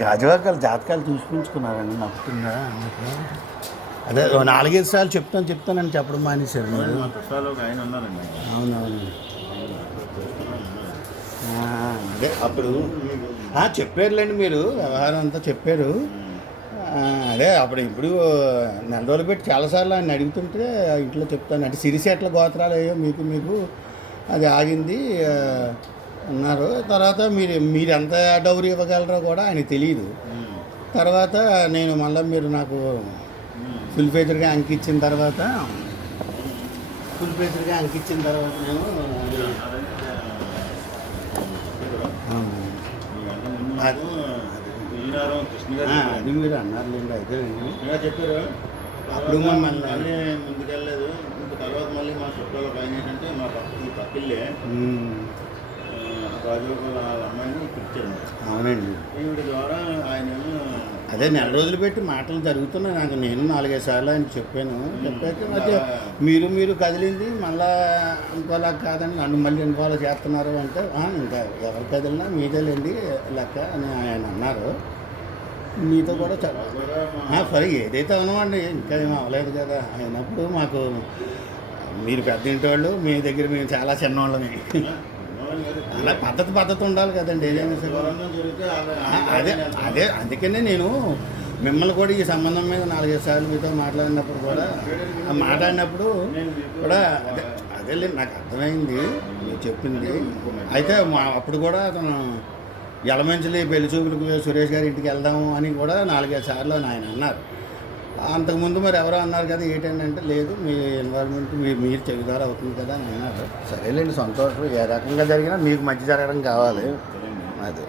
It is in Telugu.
గాజువాకాలు జాతకాలు చూసుకుంటున్నారండి నప్పుతుందా అదే నాలుగైదు సార్లు చెప్తాను చెప్తానని చెప్పడం మానేశారు మీరు. మా చుట్టాలు ఒక ఆయన ఉన్నారండి. అవునవును. అదే అప్పుడు ఆ, చెప్పారులేండి మీరు వ్యవహారం అంతా చెప్పారు. అదే అప్పుడు ఇప్పుడు నెల రోజులు పెట్టి చాలాసార్లు ఆయన అడుగుతుంటే ఇంట్లో చెప్తాను. అంటే సిరిసేట్ల గోత్రాలు అయ్యో మీకు మీకు అది ఆగింది. ఆ, అన్నారు తర్వాత మీరు మీరు ఎంత డౌరీ ఇవ్వగలరో కూడా ఆయనకి తెలియదు తర్వాత నేను మళ్ళీ మీరు నాకు ఫుల్ పేజర్గా అంకిచ్చిన తర్వాత ఫుల్ పేజర్గా అంకిచ్చిన తర్వాత నేను అది- మీరు అన్నారులేండి అయితే కృష్ణ గారు చెప్పారు. అప్పుడు మళ్ళీ ముందుకెళ్ళలేదు. ఇంక తర్వాత మళ్ళీ మా చుట్టాలు ఆయన ఏంటంటే మా పక్క పక్కిల్లే అమ్మాయిని అవునండి. ఈవిడ ద్వారా ఆయన అదే నెల రోజులు పెట్టి మాటలు జరుగుతున్నాయి. నాకు నేను నాలుగైదు సార్లు ఆయనకి చెప్పాను. చెప్పాక మధ్య మీరు మీరు కదిలింది మళ్ళా ఇంకోలా కాదని నన్ను మళ్ళీ ఇన్వాల్వ్ చేస్తున్నారు అంటే "ఆ, ఇంకా ఎవరు కదిలినా మీదేలేండి లెక్క అని ఆయన అన్నారు. మీతో కూడా సరే ఏదైతే ఉన్నామండి ఇంకా ఏం అవ్వలేదు కదా. అయినప్పుడు మాకు మీరు పెద్ద ఇంటి వాళ్ళు మీ దగ్గర మేము చాలా చిన్నవాళ్ళమే. అలా పద్ధతి పద్ధతి ఉండాలి కదండి ఏదైనా అదే అదే అందుకనే నేను మిమ్మల్ని కూడా ఈ సంబంధం మీద నాలుగైదు సార్లు మీతో మాట్లాడినప్పుడు కూడా ఆ మాట్లాడినప్పుడు కూడా అదే అదేలే నాకు అర్థమైంది మీరు చెప్పింది. అయితే మా అప్పుడు కూడా అతను ఎలమెంచలి పెళ్ళి చూపులకు సురేష్ గారి ఇంటికి వెళ్దాము అని కూడా నాలుగైదు సార్లు ఆయన అన్నారు. అంతకుముందు మరి ఎవరో అన్నారు కదా ఏంటంటే లేదు మీ ఎన్వైరన్మెంట్ మీరు మీరు చెవిదారు అవుతుంది కదా అని అన్నారు. సరేలేండి సంతోషం. ఏ రకంగా జరిగినా మీకు మంచి జరగడం కావాలి. అదే.